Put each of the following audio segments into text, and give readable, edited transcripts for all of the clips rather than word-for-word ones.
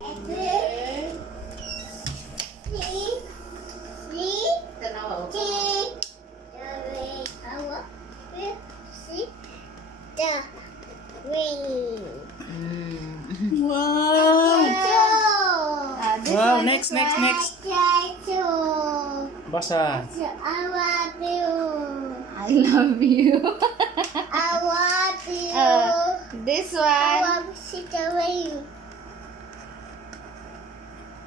Wow! Wow, next. Basa. I love you. I love you. I love you. This I one. love to sit away.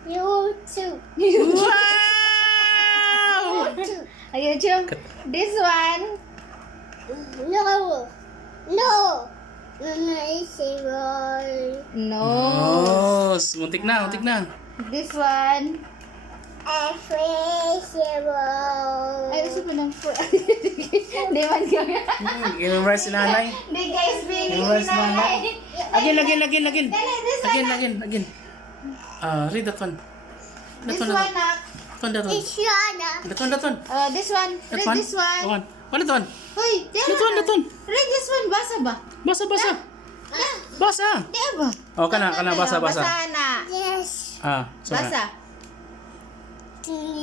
You too. Wow! Ayo, Jung. This one. No. No. Mama is a roll. No. Oh, muntik na. This one. A fish roll. Ay, siya pa ng Di man kami. I-memorize si nanay. Di guys, bigay Memorize si nanay. Again. Dali, this one. Again. Read that one. This one, nak. That one. It's Yana. That one. This one. That Read one. this one. What that one? Hoy, That one. Read this one. Basa ba? Basa. Di ba? Oh, kana basa. Basa na. Yes. So Basa.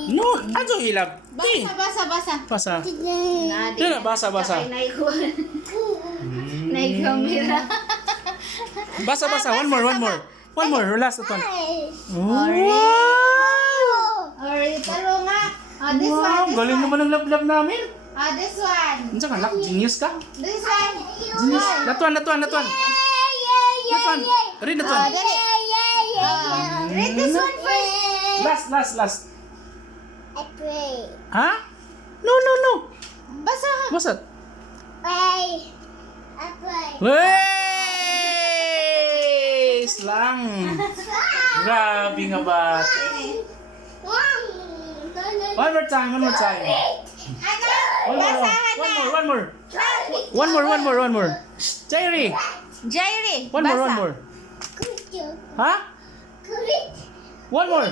No, ato ilab. Ti. Basa. Basa. Dila basa. Naikamera. Basa. One more. Last that one. Alright. Wow! Alright, talo nga. This Wow, one. galing naman ang lab namin. This one. Ano ka, lak? Genius ka? This one. Genius. That one. That one. Read that one. Dali. Read this one first. Last. I pray. Ha? No. Basa. Basa. I pray. Wey! Slang. Grabe nga ba? One more time. Ano? Basahan na. One more. Jerry. One basa. more. Ha? One more.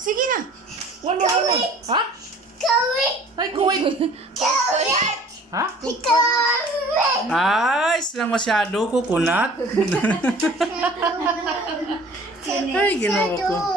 Sige na. One more. Ha? Ay, kuwait. Ha? Ay, silang masyado kukunat. Ay, ginawa ko.